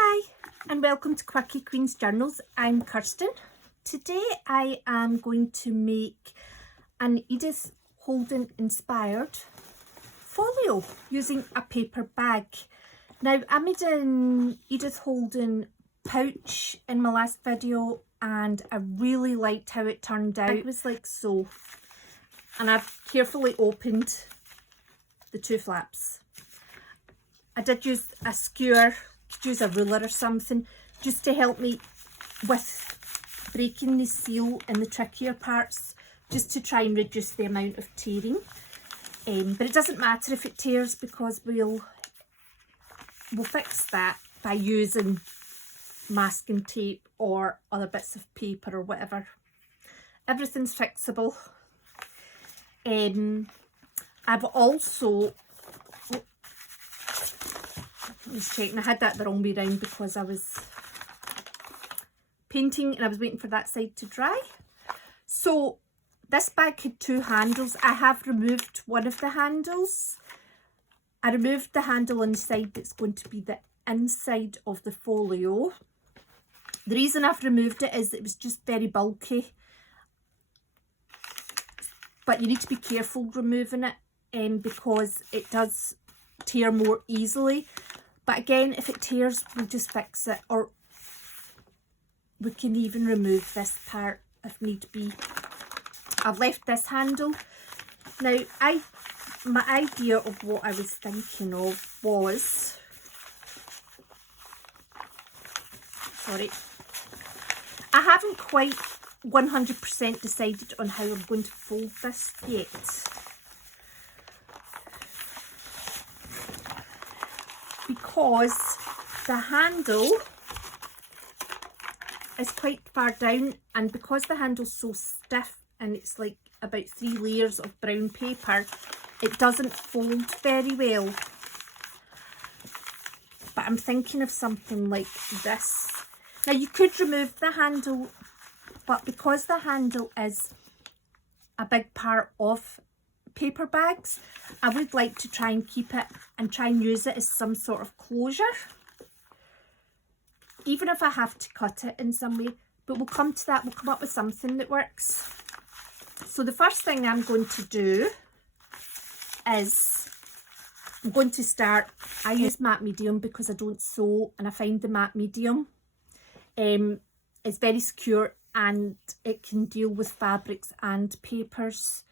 Hi and welcome to Quirky Queen's Journals. I'm Kirsten. Today I am going to make an Edith Holden inspired folio using a paper bag. Now I made an Edith Holden pouch in my last video and I really liked how it turned out. It was like so, and I've carefully opened the two flaps. I did use a skewer, could use a ruler or something just to help me with breaking the seal in the trickier parts, just to try and reduce the amount of tearing. But it doesn't matter if it tears because we'll fix that by using masking tape or other bits of paper or whatever. Everything's fixable. I've also, I was checking, I had that the wrong way round because I was painting and I was waiting for that side to dry. So this bag had two handles. I have removed one of the handles. I removed the handle on the side that's going to be the inside of the folio. The reason I've removed it is it was just very bulky. But you need to be careful removing it because it does tear more easily. But again, if it tears, we'll just fix it, or we can even remove this part if need be. I've left this handle. Now, my idea of what I was thinking of was, sorry, I haven't quite 100% decided on how I'm going to fold this yet. Because the handle is quite far down, and because the handle's so stiff and it's like about 3 layers of brown paper, it doesn't fold very well. But I'm thinking of something like this. Now you could remove the handle, but because the handle is a big part of paper bags, I would like to try and keep it and try and use it as some sort of closure, even if I have to cut it in some way. But we'll come to that. We'll come up with something that works. So the first thing I'm going to do is I'm going to start, I use matte medium because I don't sew, and I find the matte medium is very secure and it can deal with fabrics and papers,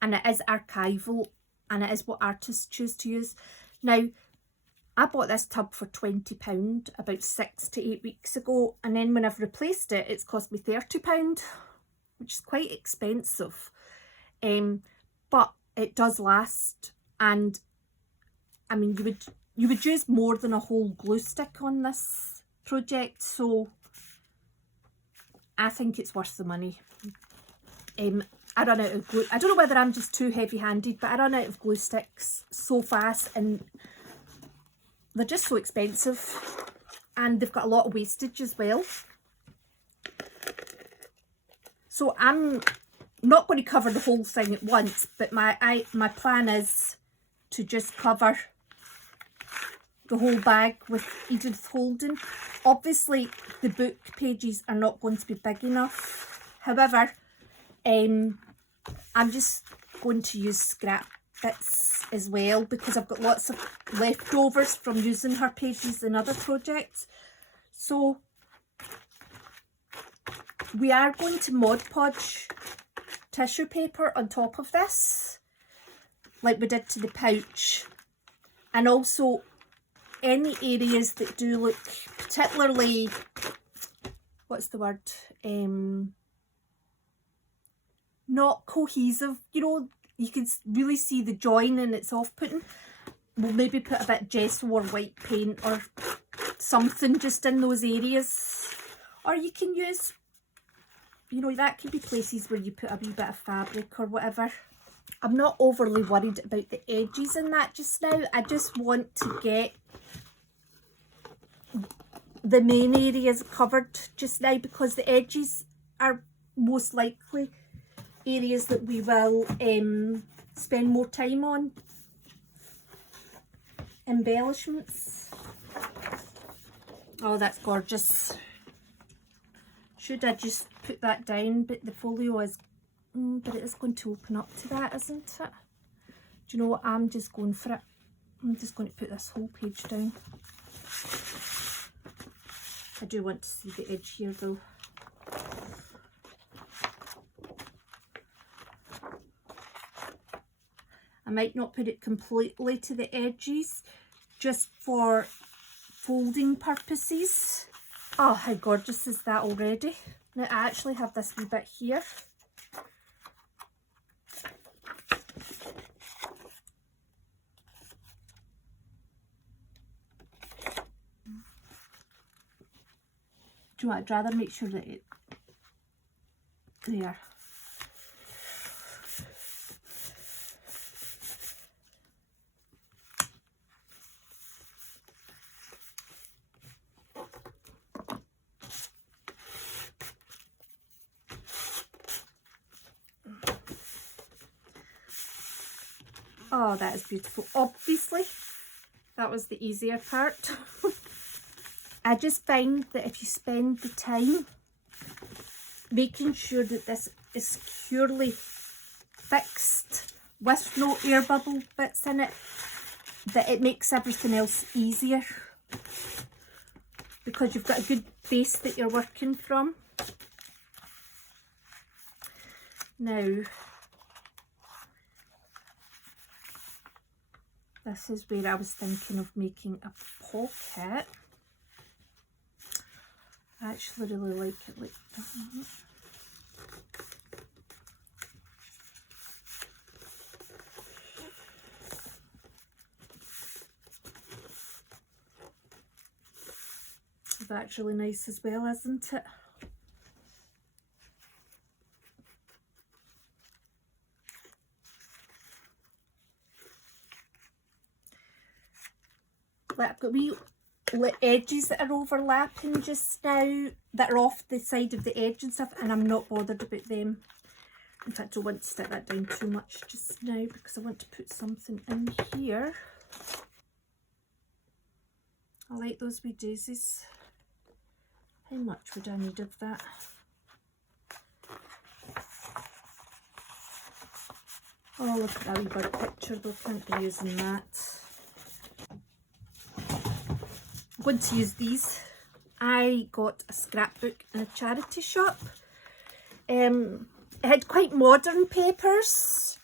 and it is archival, and it is what artists choose to use. Now, I bought this tub for £20 about 6 to 8 weeks ago, and then when I've replaced it, it's cost me £30, which is quite expensive. But it does last, and I mean, you would use more than a whole glue stick on this project, so I think it's worth the money. I run out of glue. I don't know whether I'm just too heavy-handed, but I run out of glue sticks so fast, and they're just so expensive, and they've got a lot of wastage as well. So I'm not going to cover the whole thing at once, but my plan is to just cover the whole bag with Edith Holden. Obviously, the book pages are not going to be big enough. However, I'm just going to use scrap bits as well because I've got lots of leftovers from using her pages in other projects. So we are going to Mod Podge tissue paper on top of this, like we did to the pouch, and also any areas that do look particularly, what's the word, not cohesive, you know, you can really see the join and it's off-putting. We'll maybe put a bit of gesso or white paint or something just in those areas. Or you can use, you know, that could be places where you put a wee bit of fabric or whatever. I'm not overly worried about the edges in that just now. I just want to get the main areas covered just now, because the edges are most likely areas that we will spend more time on. Embellishments. Oh, that's gorgeous. Should I just put that down? But the folio is, but it is going to open up to that, isn't it? Do you know what? I'm just going for it. I'm just going to put this whole page down. I do want to see the edge here though. I might not put it completely to the edges, just for folding purposes. Oh, how gorgeous is that already? Now I actually have this wee bit here. Do you know what? I'd rather make sure that it, there. Oh, that is beautiful. Obviously, that was the easier part. I just find that if you spend the time making sure that this is securely fixed with no air bubble bits in it, that it makes everything else easier, because you've got a good base that you're working from. Now, this is where I was thinking of making a pocket. I actually really like it like that. That's really nice as well, isn't it? I've got wee edges that are overlapping just now, that are off the side of the edge and stuff, and I'm not bothered about them. In fact, I don't want to stick that down too much just now, because I want to put something in here. I like those wee daisies. How much would I need of that? Oh, look at that wee bird picture, though. Can't be using that. I'm going to use these. I got a scrapbook in a charity shop. It had quite modern papers,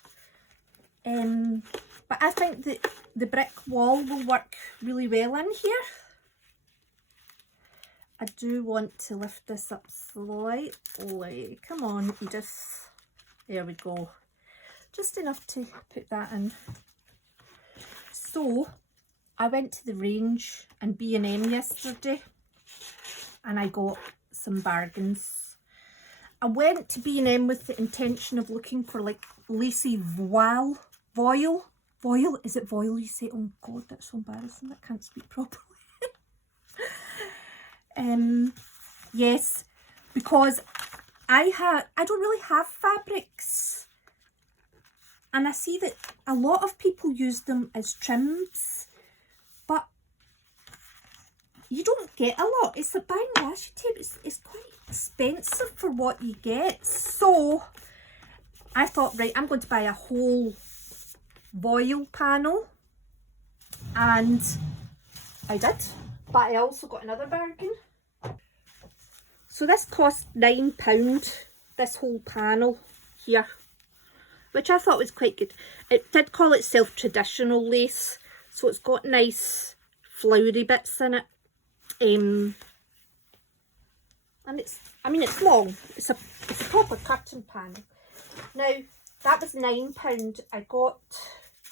but I think that the brick wall will work really well in here. I do want to lift this up slightly. Come on, Edith. There we go. Just enough to put that in. So, I went to the range and B&M yesterday, and I got some bargains. I went to B&M with the intention of looking for like lacy voile. Is it voile you say? Oh God, that's so embarrassing. I can't speak properly. Yes, because I don't really have fabrics, and I see that a lot of people use them as trims, but you don't get a lot. It's a buying washi tape. It's quite expensive for what you get. So I thought, right, I'm going to buy a whole voile panel, and I did. But I also got another bargain. So this cost £9, this whole panel here, which I thought was quite good. It did call itself traditional lace, so it's got nice flowery bits in it. And it's long. It's a proper curtain panel. Now, that was £9. I got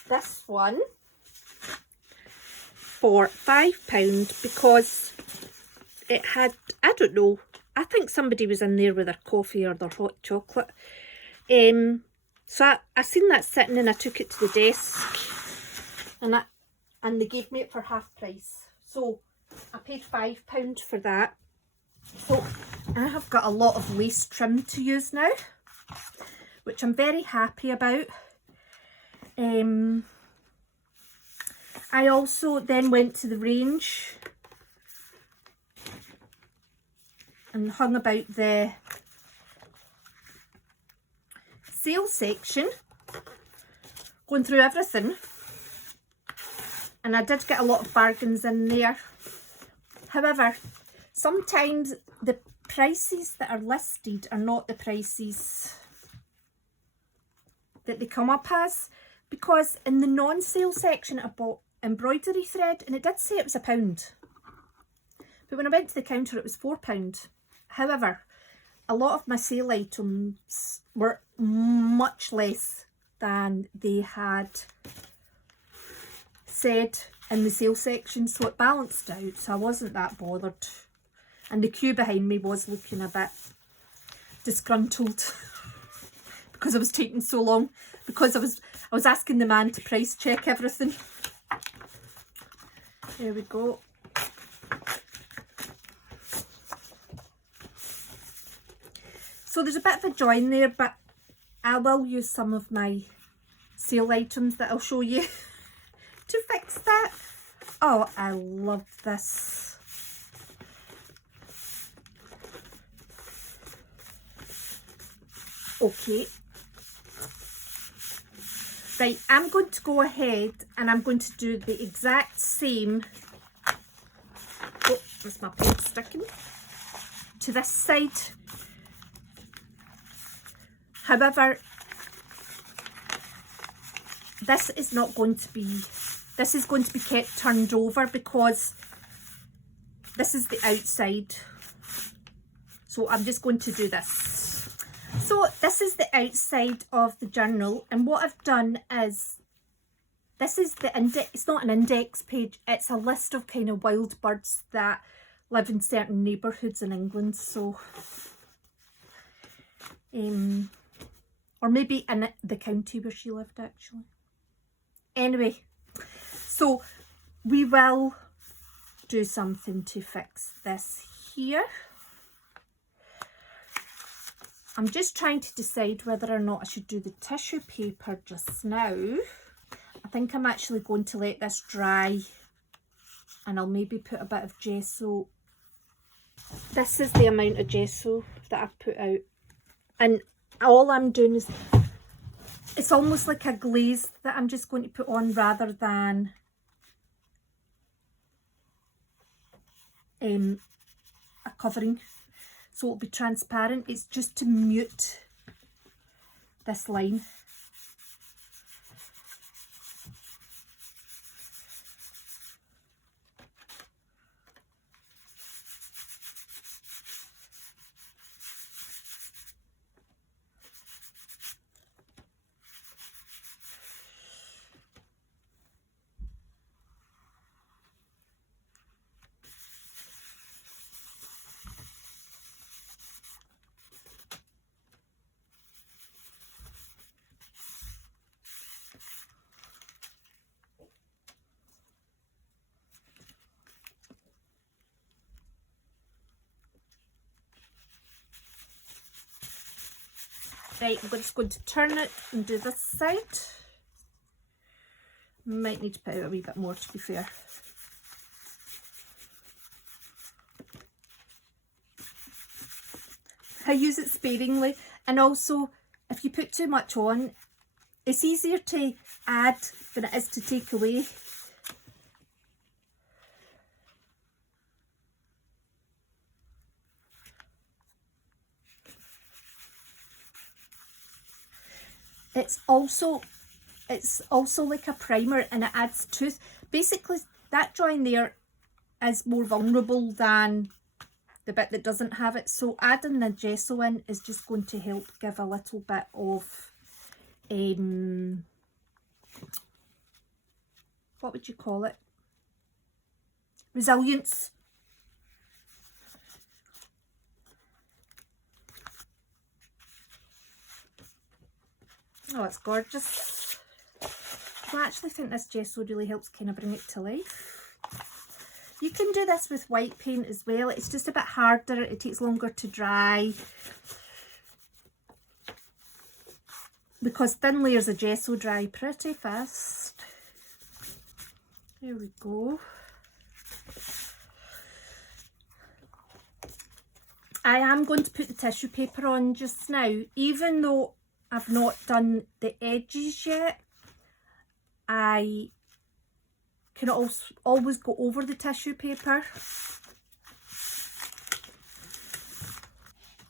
this one for £5 because it had, I don't know, I think somebody was in there with their coffee or their hot chocolate. So I seen that sitting and I took it to the desk, and they gave me it for half price. So I paid £5 for that. So I have got a lot of lace trim to use now, which I'm very happy about. I also then went to the range and hung about the sale section, going through everything, and I did get a lot of bargains in there. However, sometimes the prices that are listed are not the prices that they come up as, because in the non-sale section I bought embroidery thread and it did say it was £1, but when I went to the counter it was £4. However, a lot of my sale items were much less than they had said in the sale section, so it balanced out, so I wasn't that bothered. And the queue behind me was looking a bit disgruntled because I was taking so long, because I was asking the man to price check everything. There we go. So there's a bit of a join there, but I will use some of my sale items that I'll show you to fix that. Oh, I love this. Okay. Right, I'm going to go ahead and I'm going to do the exact same. Oh, there's my pen sticking to this side. However, this is not going to be, this is going to be kept turned over because this is the outside. So I'm just going to do this. So this is the outside of the journal, and what I've done is, this is the index, it's not an index page, it's a list of kind of wild birds that live in certain neighbourhoods in England. So, or maybe in the county where she lived actually. Anyway, so we will do something to fix this here. I'm just trying to decide whether or not I should do the tissue paper just now. I think I'm actually going to let this dry and I'll maybe put a bit of gesso. This is the amount of gesso that I've put out. And all I'm doing is, it's almost like a glaze that I'm just going to put on rather than a covering. So it'll be transparent. It's just to mute this line. Right, I'm just going to turn it and do this side. Might need to put out a wee bit more, to be fair. I use it sparingly, and also if you put too much on, it's easier to add than it is to take away. It's also like a primer, and it adds tooth. Basically, that drawing there is more vulnerable than the bit that doesn't have it. So adding the gesso in is just going to help give a little bit of, what would you call it? Resilience. Oh, it's gorgeous. I actually think this gesso really helps kind of bring it to life. You can do this with white paint as well. It's just a bit harder. It takes longer to dry, because thin layers of gesso dry pretty fast. There we go. I am going to put the tissue paper on just now, even though I've not done the edges yet. I can also always go over the tissue paper.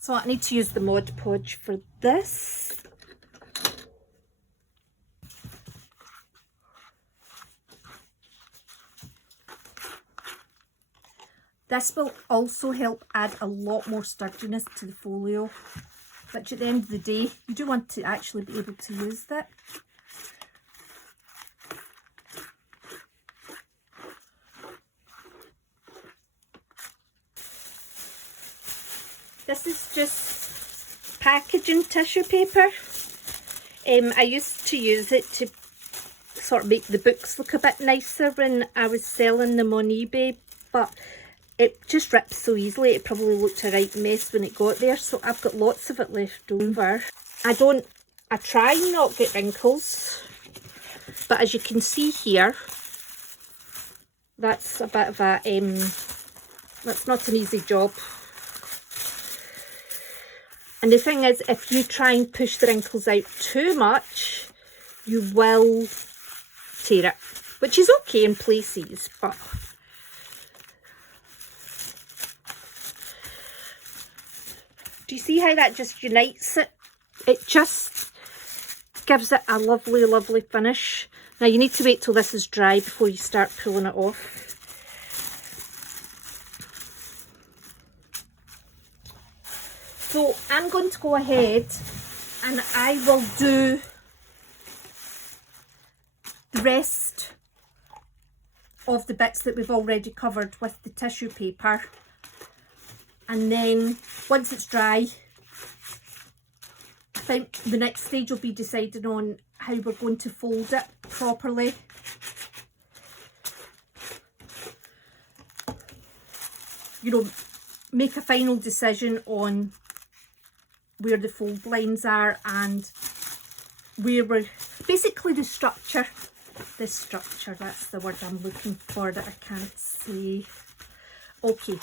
So I need to use the Mod Podge for this. This will also help add a lot more sturdiness to the folio, which at the end of the day, you do want to actually be able to use that. This is just packaging tissue paper. I used to use it to sort of make the books look a bit nicer when I was selling them on eBay, but it just rips so easily. It probably looked a right mess when it got there, so I've got lots of it left over. I try and not get wrinkles, but as you can see here, that's a bit of a, that's not an easy job. And the thing is, if you try and push the wrinkles out too much, you will tear it, which is okay in places, but do you see how that just unites it? It just gives it a lovely, lovely finish. Now you need to wait till this is dry before you start pulling it off. So I'm going to go ahead and I will do the rest of the bits that we've already covered with the tissue paper. And then once it's dry, I think the next stage will be deciding on how we're going to fold it properly. You know, make a final decision on where the fold lines are and where we're, basically the structure, that's the word I'm looking for that I can't say. Okay.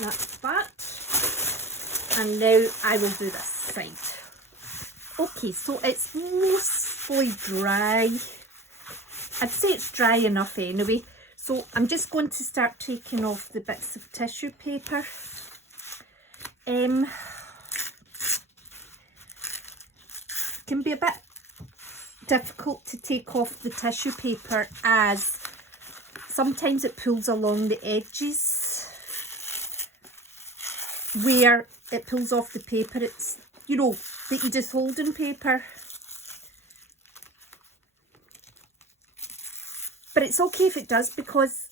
That's that, and now I will do this side. Okay, so it's mostly dry. I'd say it's dry enough anyway, so I'm just going to start taking off the bits of tissue paper. It can be a bit difficult to take off the tissue paper as sometimes it pulls along the edges where it pulls off the paper. It's, you know, the Edith Holden paper. But it's okay if it does, because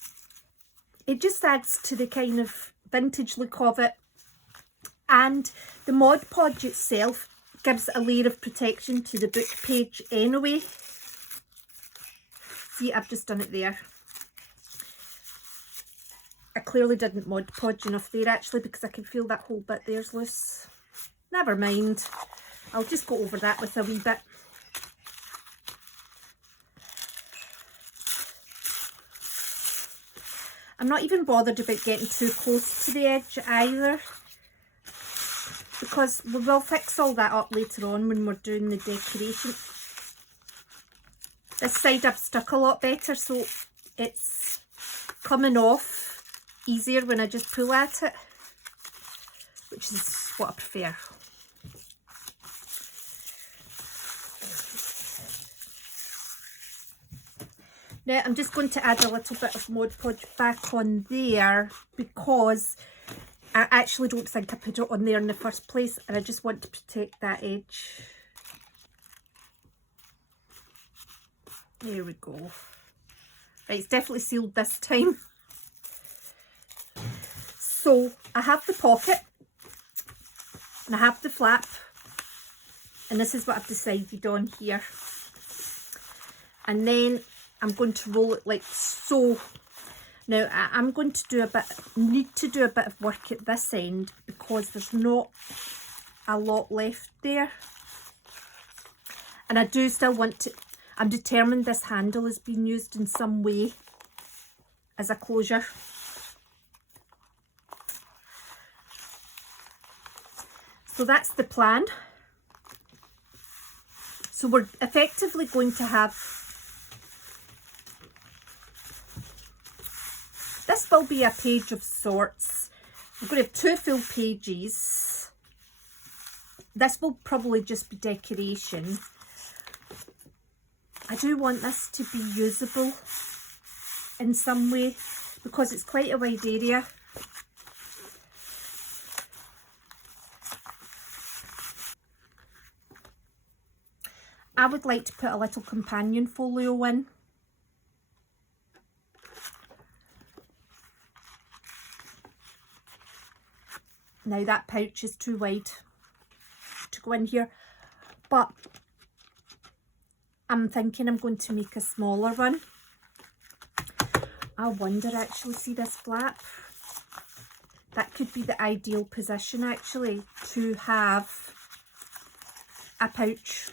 it just adds to the kind of vintage look of it. And the Mod Podge itself gives a layer of protection to the book page anyway. See, I've just done it there. I clearly didn't Mod Podge enough there actually, because I can feel that whole bit there's loose. Never mind. I'll just go over that with a wee bit. I'm not even bothered about getting too close to the edge either, because we will fix all that up later on when we're doing the decoration. This side I've stuck a lot better, so it's coming off easier when I just pull at it, which is what I prefer. Now I'm just going to add a little bit of Mod Podge back on there, because I actually don't think I put it on there in the first place, and I just want to protect that edge. There we go. Right, it's definitely sealed this time. So I have the pocket and I have the flap, and this is what I've decided on here. And then I'm going to roll it like so. Now I'm going to need to do a bit of work at this end, because there's not a lot left there. And I do still want to, I'm determined this handle is being used in some way as a closure. So that's the plan. So we're effectively going to have, this will be a page of sorts. We're going to have 2 full pages. This will probably just be decoration. I do want this to be usable in some way because it's quite a wide area. I would like to put a little companion folio in. Now that pouch is too wide to go in here, but I'm thinking I'm going to make a smaller one. I wonder actually, see this flap? That could be the ideal position actually to have a pouch,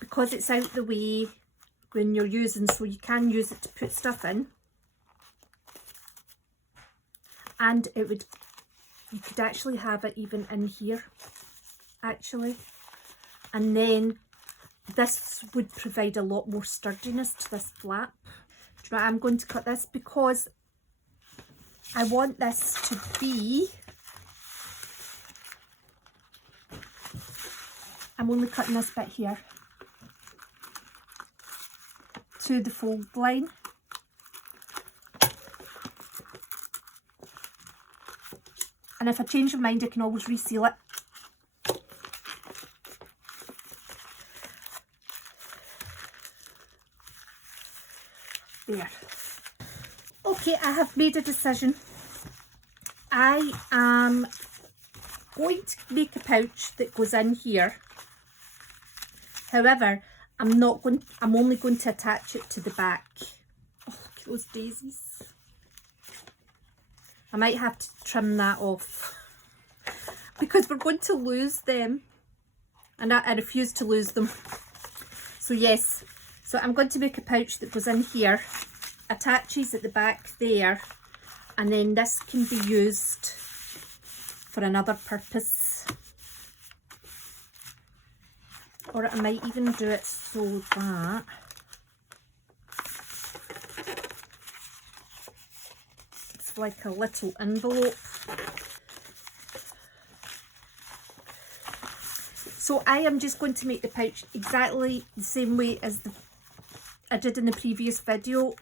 because it's out the way when you're using, so you can use it to put stuff in. And it would, you could actually have it even in here actually, and then this would provide a lot more sturdiness to this flap. Do you know what, I'm going to cut this because I want this to be, I'm only cutting this bit here to the fold line. And if I change my mind, I can always reseal it. There. Okay, I have made a decision. I am going to make a pouch that goes in here. However, I'm only going to attach it to the back. Oh, look at those daisies. I might have to trim that off because we're going to lose them, and I refuse to lose them. So yes, so I'm going to make a pouch that goes in here, attaches at the back there, and then this can be used for another purpose. Or I might even do it so that it's like a little envelope. So I am just going to make the pouch exactly the same way as I did in the previous video,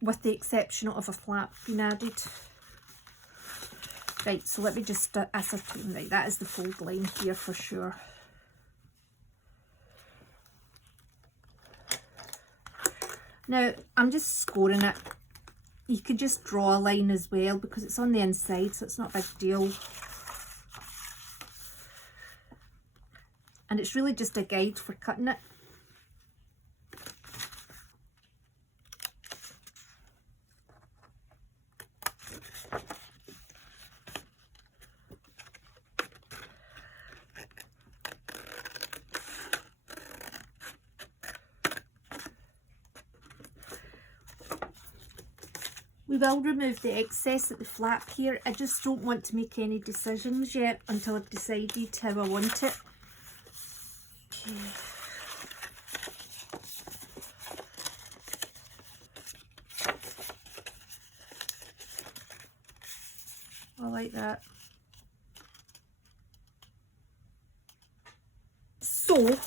with the exception of a flap being added. Right, so let me just ascertain. Right, that is the fold line here for sure. Now, I'm just scoring it. You could just draw a line as well because it's on the inside, so it's not a big deal. And it's really just a guide for cutting it. We will remove the excess at the flap here. I just don't want to make any decisions yet until I've decided how I want it. Okay. I like that. So,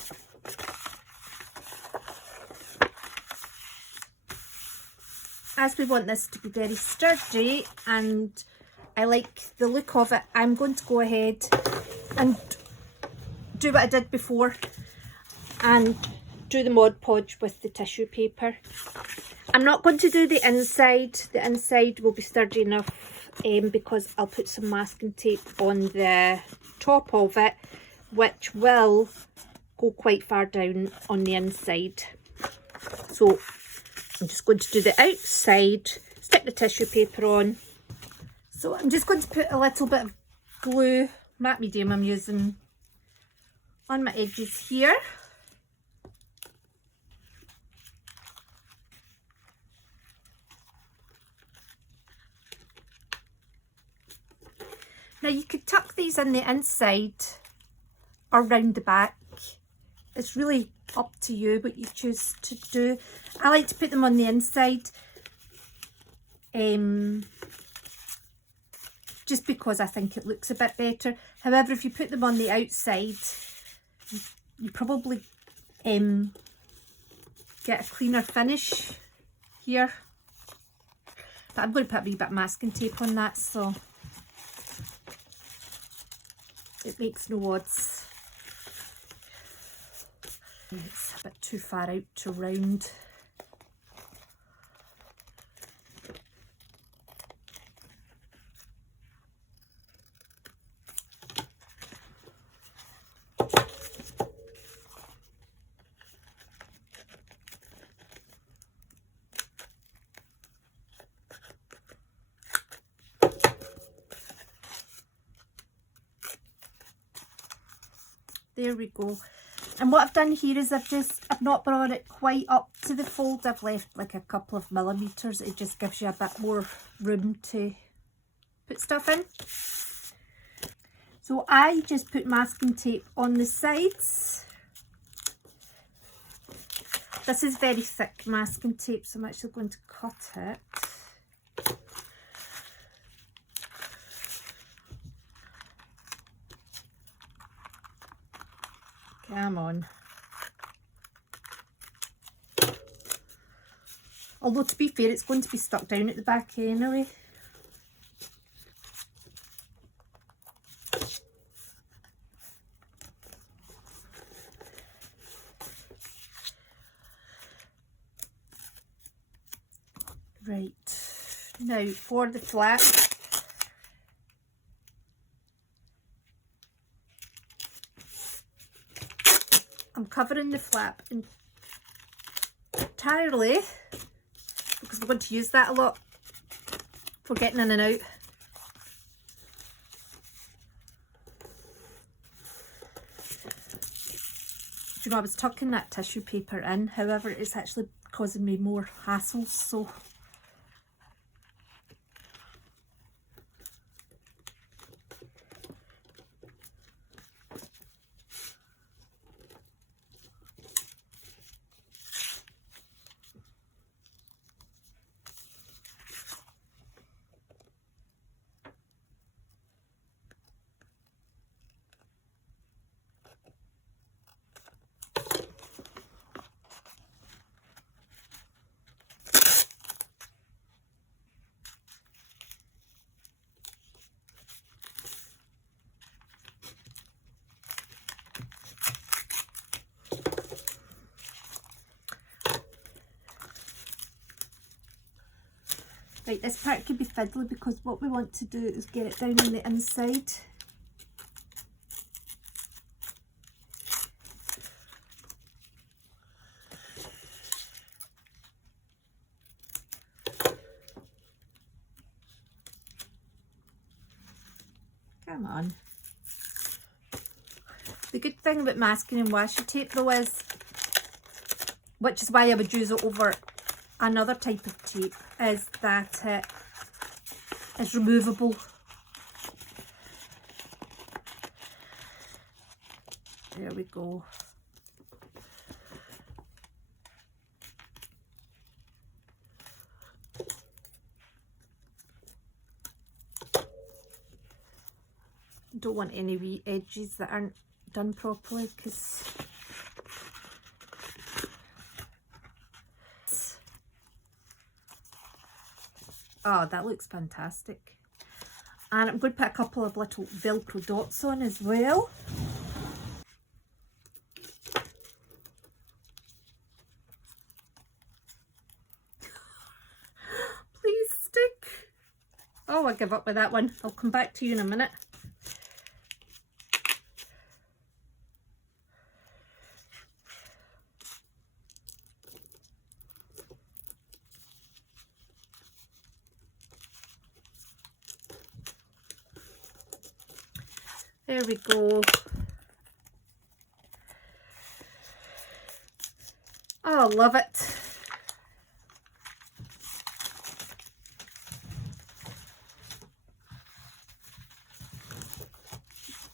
as we want this to be very sturdy and I like the look of it, I'm going to go ahead and do what I did before and do the Mod Podge with the tissue paper. I'm not going to do the inside. The inside will be sturdy enough because I'll put some masking tape on the top of it, which will go quite far down on the inside. So I'm just going to do the outside, stick the tissue paper on. So I'm just going to put a little bit of glue, matte medium I'm using, on my edges here. Now you could tuck these in the inside or round the back. It's really up to you what you choose to do. I like to put them on the inside just because I think it looks a bit better. However, if you put them on the outside, you probably get a cleaner finish here. But I'm going to put a wee bit of masking tape on that so it makes no odds. It's a bit too far out to round. There we go. And what I've done here is I've not brought it quite up to the fold. I've left like a couple of millimetres. It just gives you a bit more room to put stuff in. So I just put masking tape on the sides. This is very thick masking tape, so I'm actually going to cut it. Come on. Although to be fair, it's going to be stuck down at the back anyway. Right, now for the flap. I'm covering the flap entirely because we're going to use that a lot for getting in and out. You know, I was tucking that tissue paper in, however it's actually causing me more hassles, so right, this part could be fiddly because what we want to do is get it down on the inside. Come on. The good thing about masking and washi tape though is, which is why I would use it over another type of tape, is that it is removable. There we go. Don't want any wee edges that aren't done properly, because oh, that looks fantastic. And I'm going to put a couple of little Velcro dots on as well. Please stick. Oh, I give up with that one. I'll come back to you in a minute. There we go. Oh, I love it.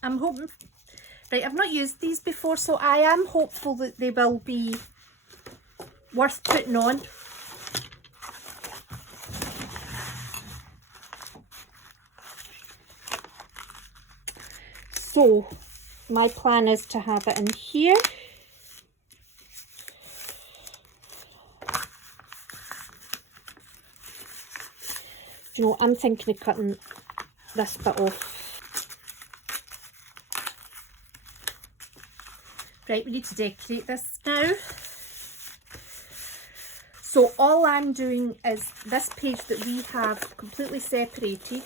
I'm hoping, right, I've not used these before, so I am hopeful that they will be worth putting on. So my plan is to have it in here. Do you know, I'm thinking of cutting this bit off. Right, we need to decorate this now. So all I'm doing is this page that we have completely separated,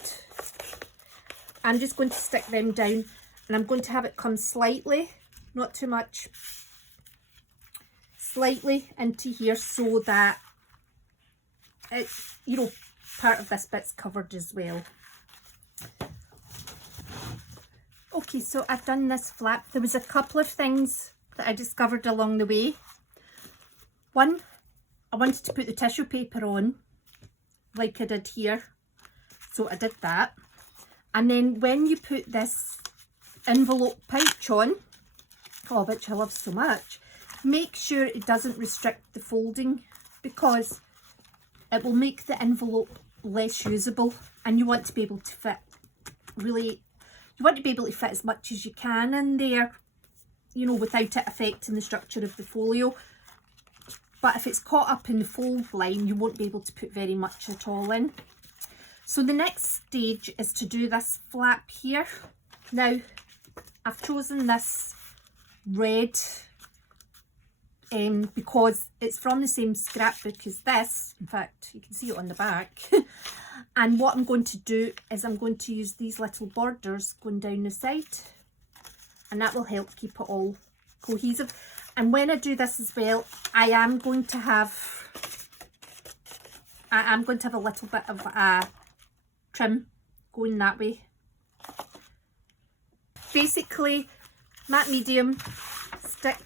I'm just going to stick them down, and I'm going to have it come slightly, not too much, slightly into here, so that it, you know, part of this bit's covered as well. Okay, so I've done this flap. There was a couple of things that I discovered along the way. One, I wanted to put the tissue paper on like I did here, so I did that. And then when you put this envelope pouch on, oh, which I love so much, make sure it doesn't restrict the folding, because it will make the envelope less usable, and you want to be able to fit really, you want to be able to fit as much as you can in there, you know, without it affecting the structure of the folio. But if it's caught up in the fold line, you won't be able to put very much at all in. So the next stage is to do this flap here. Now, I've chosen this red because it's from the same scrapbook as this. In fact, you can see it on the back. And what I'm going to do is I'm going to use these little borders going down the side, and that will help keep it all cohesive. And when I do this as well, I am going to have a little bit of a trim going that way. Basically, matte medium, stick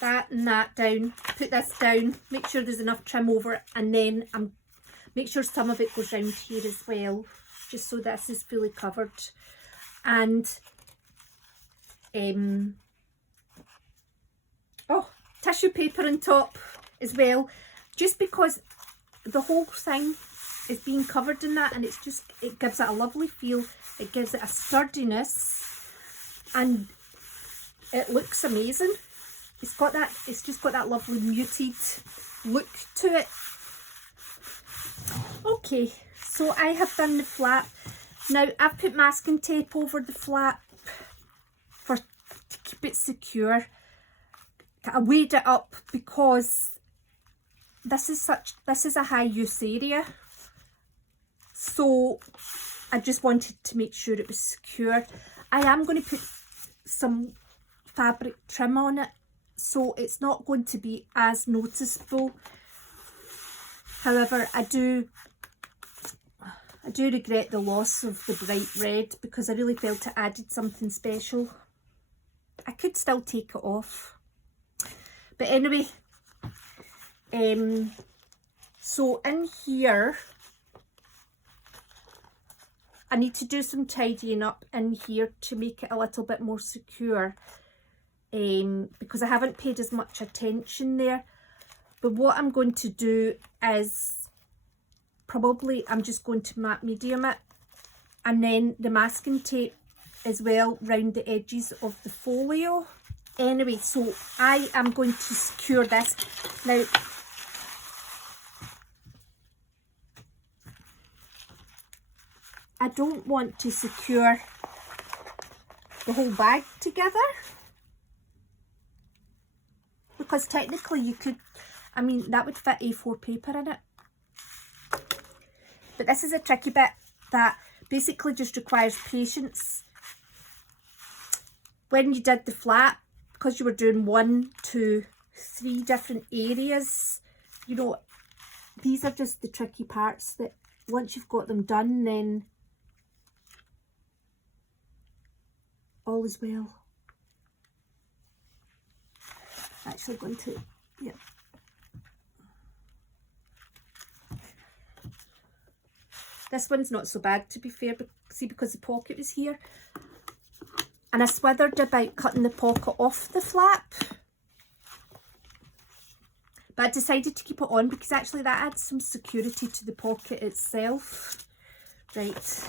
that and that down, put this down, make sure there's enough trim over it, and then make sure some of it goes round here as well, just so this is fully covered. And tissue paper on top as well, just because the whole thing is being covered in that, and it gives it a lovely feel, it gives it a sturdiness, and it looks amazing. It's just got that lovely muted look to it. Okay, so I have done the flap. Now I've put masking tape over the flap to keep it secure. I weighed it up because this is a high use area, so I just wanted to make sure it was secure. I am going to put some fabric trim on it, so it's not going to be as noticeable. However, I do regret the loss of the bright red, because I really felt it added something special. I could still take it off. But anyway, so in here, I need to do some tidying up in here to make it a little bit more secure, because I haven't paid as much attention there. But what I'm going to do is I'm just going to matte medium it, and then the masking tape as well round the edges of the folio. Anyway, so I am going to secure this. Now, I don't want to secure the whole bag together, because technically you could, I mean, that would fit A4 paper in it. But this is a tricky bit that basically just requires patience. When you did the flap, because you were doing 1, 2, 3 different areas, you know, these are just the tricky parts that once you've got them done, then all is well. Actually going to, yeah. This one's not so bad, to be fair, but see, because the pocket was here. and I swithered about cutting the pocket off the flap, but I decided to keep it on because actually that adds some security to the pocket itself. Right,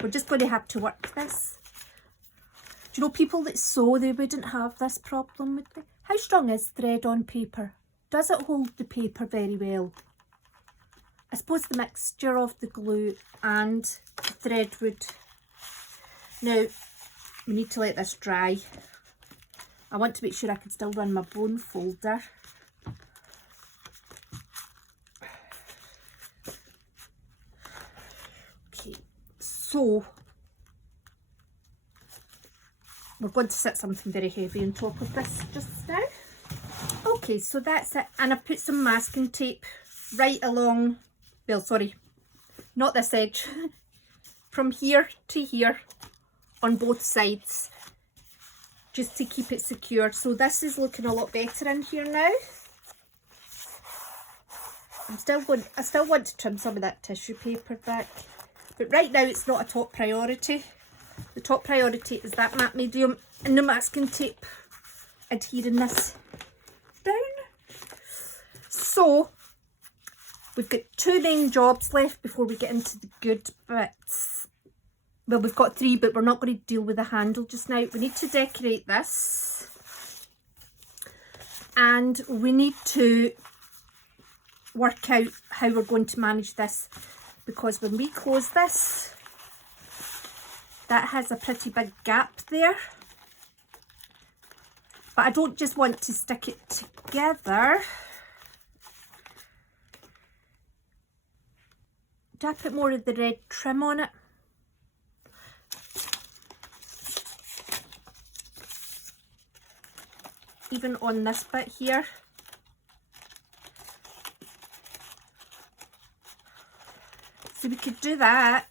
we're just going to have to work this. Do you know, people that sew, they wouldn't have this problem, would they? How strong is thread on paper? Does it hold the paper very well? I suppose the mixture of the glue and the thread would. Now, we need to let this dry. I want to make sure I can still run my bone folder. Okay, so we're going to set something very heavy on top of this just now. Okay, so that's it, and I put some masking tape right along, well, sorry, not this edge, from here to here on both sides, just to keep it secure. So this is looking a lot better in here now. I still want to trim some of that tissue paper back, but right now it's not a top priority. The top priority is that matte medium and the masking tape adhering this down. So we've got 2 main jobs left before we get into the good bits. Well, we've got 3, but we're not going to deal with the handle just now. We need to decorate this, and we need to work out how we're going to manage this, because when we close this, that has a pretty big gap there. But I don't just want to stick it together. Do I put more of the red trim on it? Even on this bit here. So we could do that.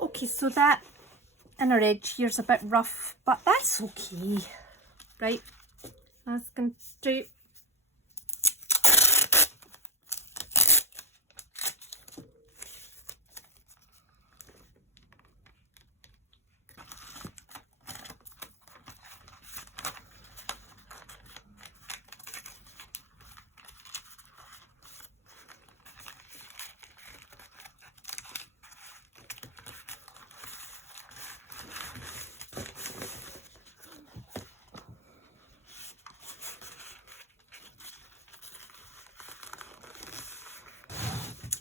Okay, so that inner edge here is a bit rough, but that's okay. Right, that's going to do.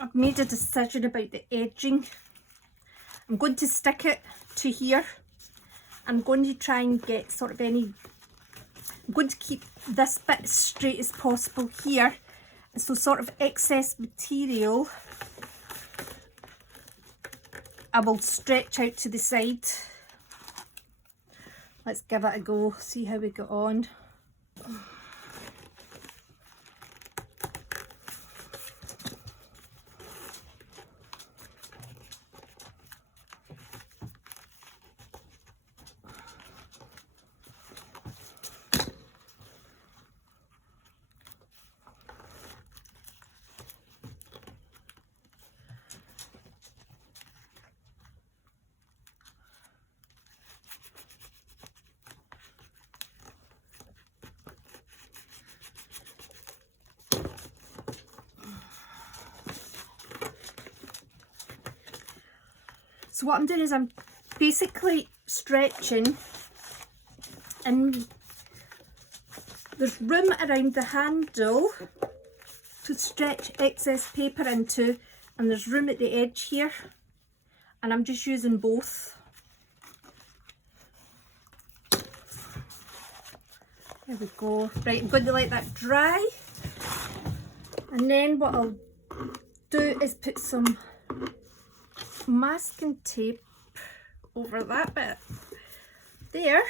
I've made a decision about the edging. I'm going to stick it to here. I'm going to try and get sort of I'm going to keep this bit as straight as possible here. So sort of excess material, I will stretch out to the side. Let's give it a go, see how we get on. So what I'm doing is I'm basically stretching, and there's room around the handle to stretch excess paper into, and there's room at the edge here, and I'm just using both. There we go. Right, I'm going to let that dry, and then what I'll do is put some masking tape over that bit there.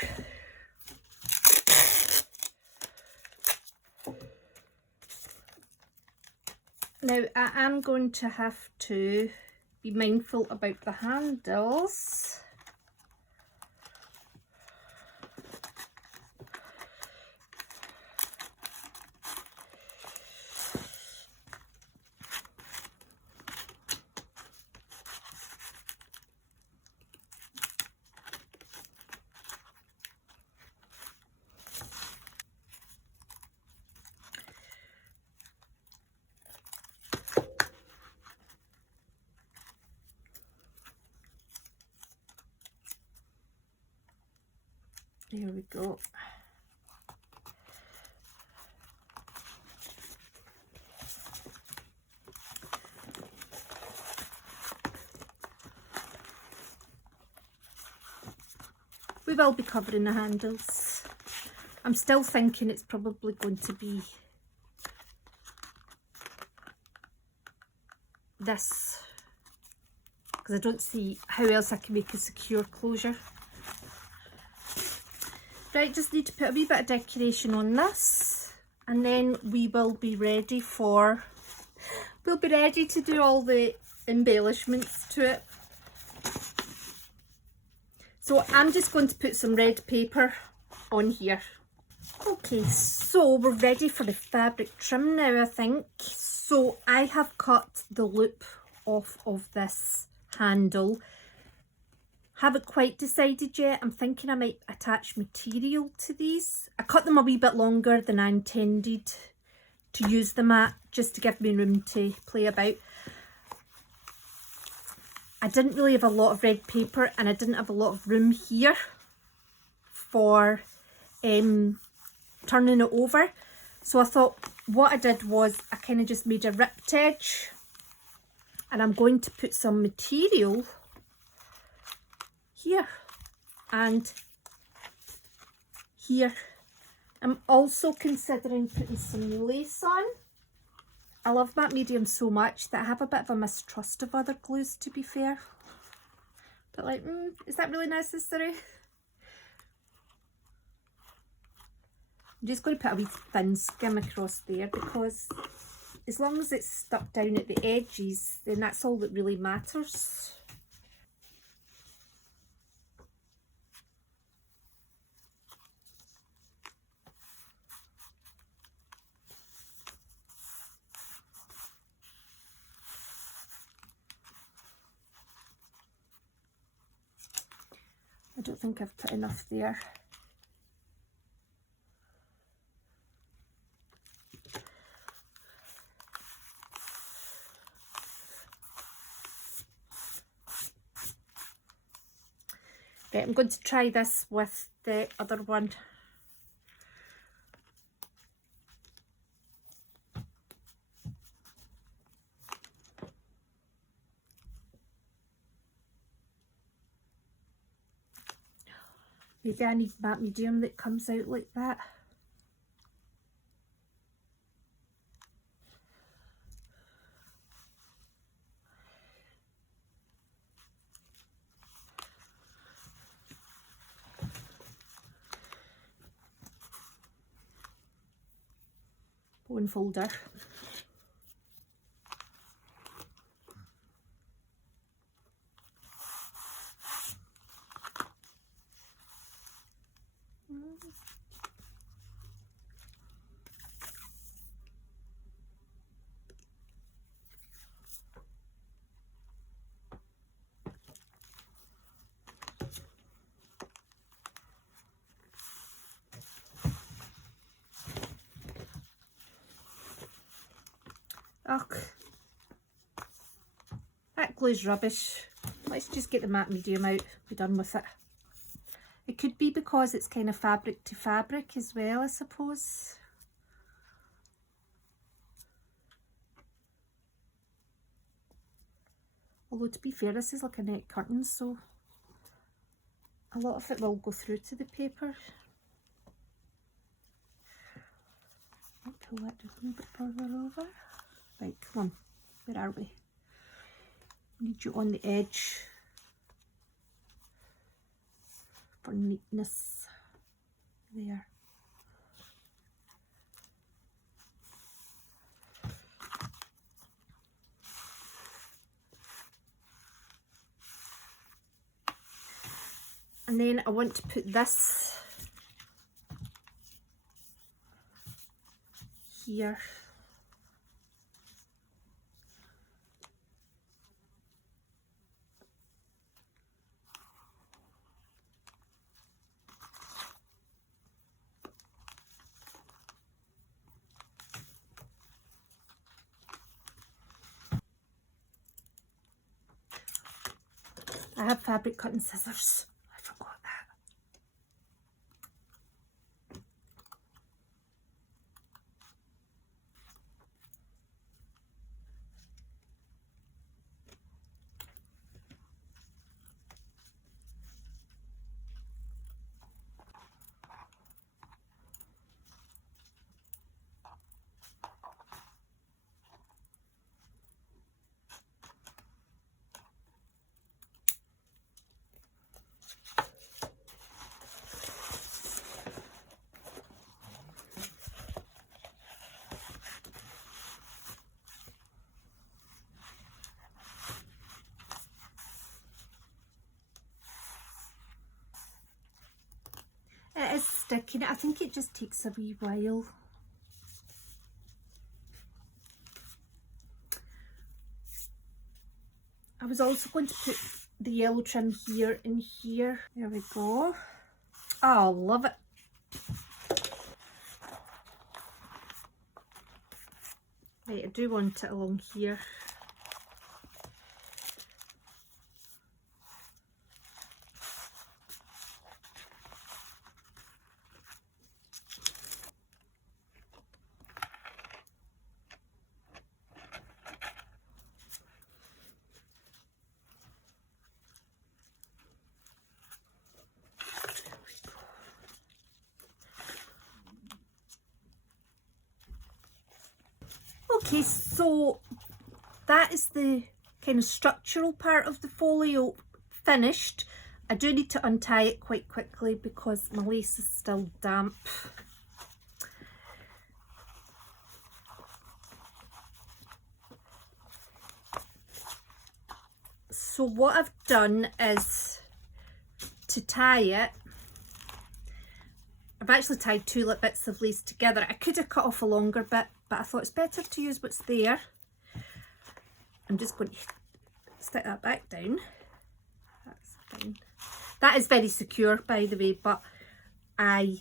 Now I am going to have to be mindful about the handles. There we go. We will be covering the handles. I'm still thinking it's probably going to be this, because I don't see how else I can make a secure closure. Right, just need to put a wee bit of decoration on this, and then we will be ready for, we'll be ready to do all the embellishments to it. So I'm just going to put some red paper on here. Okay, so we're ready for the fabric trim now, I think. So I have cut the loop off of this handle. Haven't quite decided yet. I'm thinking I might attach material to these. I cut them a wee bit longer than I intended to use them at, just to give me room to play about. I didn't really have a lot of red paper, and I didn't have a lot of room here for turning it over. So I thought what I did was I kind of just made a ripped edge, and I'm going to put some material here and here. I'm also considering putting some lace on. I love matte medium so much that I have a bit of a mistrust of other glues, to be fair. But like, is that really necessary? I'm just going to put a wee thin skim across there, because as long as it's stuck down at the edges, then that's all that really matters. I don't think I've put enough there. Right, I'm going to try this with the other one. Maybe I need matte medium that comes out like that. Bone folder. Ugh, that glue's rubbish. Let's just get the matte medium out, be done with it. It could be because it's kind of fabric to fabric as well, I suppose. Although to be fair, this is like a net curtain, so a lot of it will go through to the paper. I'll pull that just a little bit further over. Right, come on, where are we? Need you on the edge for neatness. There. And then I want to put this here. I have fabric cutting scissors. I forgot that. sticking it. I think it just takes a wee while. I was also going to put the yellow trim here and here. There we go. Oh, love it. Right, I do want it along here. Okay, so that is the kind of structural part of the folio finished. I do need to untie it quite quickly because my lace is still damp. So what I've done is to tie it, I've actually tied two bits of lace together. I could have cut off a longer bit, but I thought it's better to use what's there. I'm just going to stick that back down. That's fine. That is very secure, by the way, but I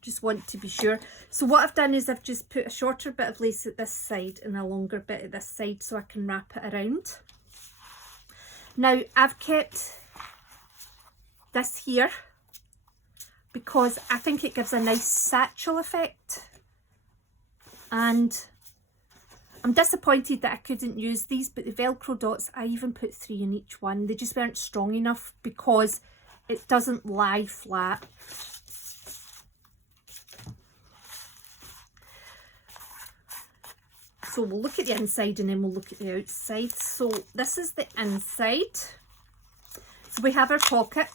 just want to be sure. So what I've done is I've just put a shorter bit of lace at this side and a longer bit at this side so I can wrap it around. Now I've kept this here because I think it gives a nice satchel effect, and I'm disappointed that I couldn't use these, but the Velcro dots, I even put 3 in each one. They just weren't strong enough because it doesn't lie flat. So we'll look at the inside and then we'll look at the outside. So this is the inside. So we have our pocket,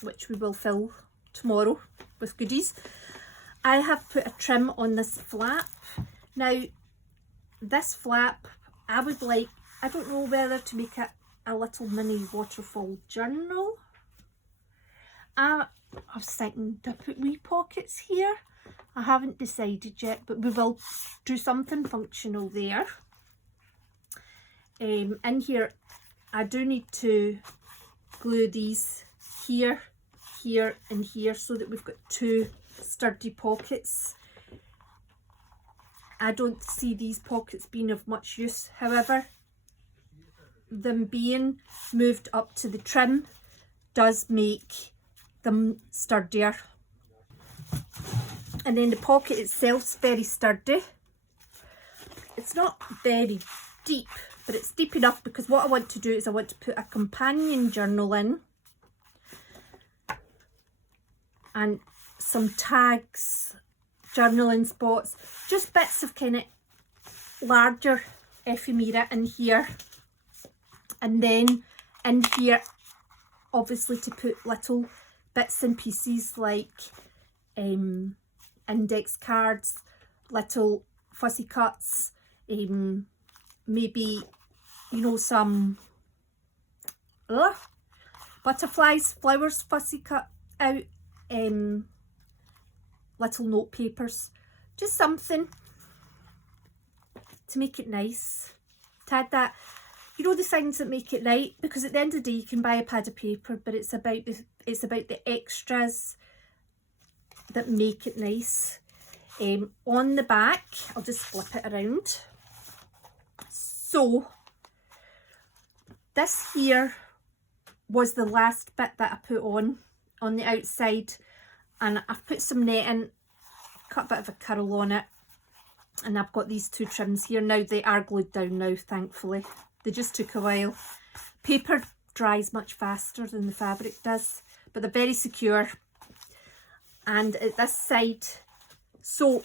which we will fill tomorrow with goodies. I have put a trim on this flap. Now this flap, I would like, I don't know whether to make it a little mini waterfall journal. I was thinking to put wee pockets here. I haven't decided yet, but we will do something functional there. In here, I do need to glue these here, here and here so that we've got 2 sturdy pockets. I don't see these pockets being of much use. However, them being moved up to the trim does make them sturdier. And then the pocket itself is very sturdy. It's not very deep, but it's deep enough because what I want to do is I want to put a companion journal in and some tags, journaling spots, just bits of kind of larger ephemera in here. And then in here, obviously to put little bits and pieces like index cards, little fussy cuts, maybe, you know, some butterflies, flowers fussy cut out, little note papers, just something to make it nice. To add that, you know, the things that make it right, because at the end of the day you can buy a pad of paper, but it's about the extras that make it nice. On the back, I'll just flip it around. So this here was the last bit that I put on the outside, and I've put some netting, cut a bit of a curl on it, and I've got these 2 trims here. Now they are glued down now, thankfully. They just took a while. Paper dries much faster than the fabric does, but they're very secure. And at this side, so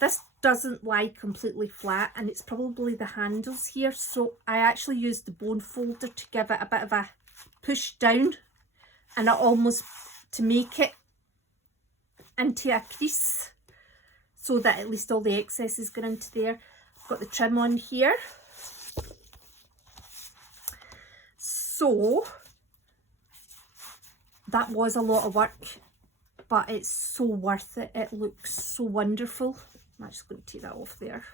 this doesn't lie completely flat, and it's probably the handles here, so I actually used the bone folder to give it a bit of a push down, and almost to make it into a crease so that at least all the excess is going into there. I've got the trim on here. So that was a lot of work, but it's so worth it. It looks so wonderful. I'm just going to take that off there.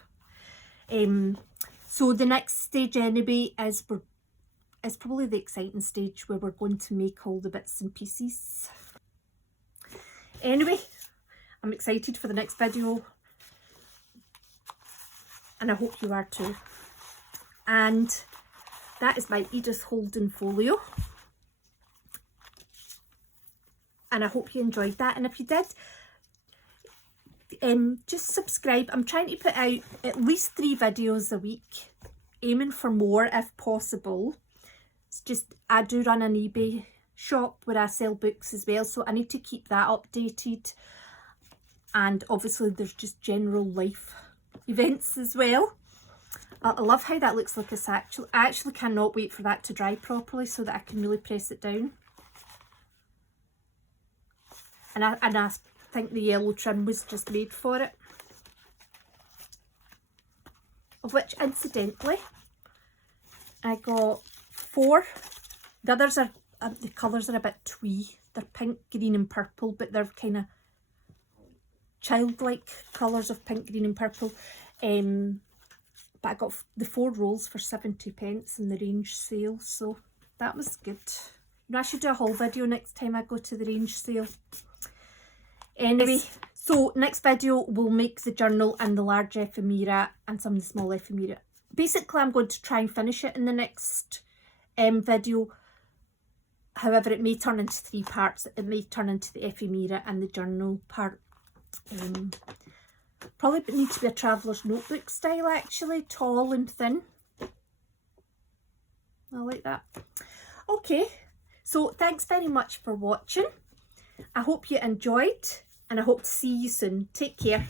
So the next stage anyway is probably the exciting stage where we're going to make all the bits and pieces. Anyway, I'm excited for the next video, and I hope you are too. And that is my Edith Holden folio, and I hope you enjoyed that. And if you did, just subscribe. I'm trying to put out at least 3 videos a week, aiming for more if possible. It's just, I do run an eBay shop where I sell books as well, so I need to keep that updated. And obviously there's just general life events as well. I love how that looks like a satchel. I actually cannot wait for that to dry properly so that I can really press it down. And I think the yellow trim was just made for it. Of which, incidentally, I got 4. The others are, the colours are a bit twee. They're pink, green and purple, but they're kind of childlike colours of pink, green and purple. But I got the 4 rolls for 70p in the range sale, so that was good. You know, I should do a haul video next time I go to the range sale. Anyway, so next video we'll make the journal and the large ephemera and some of the small ephemera. Basically, I'm going to try and finish it in the next video. However, it may turn into 3 parts. It may turn into the ephemera and the journal part. Probably need to be a traveller's notebook style, actually, tall and thin. I like that. Okay, so thanks very much for watching. I hope you enjoyed, and I hope to see you soon. Take care.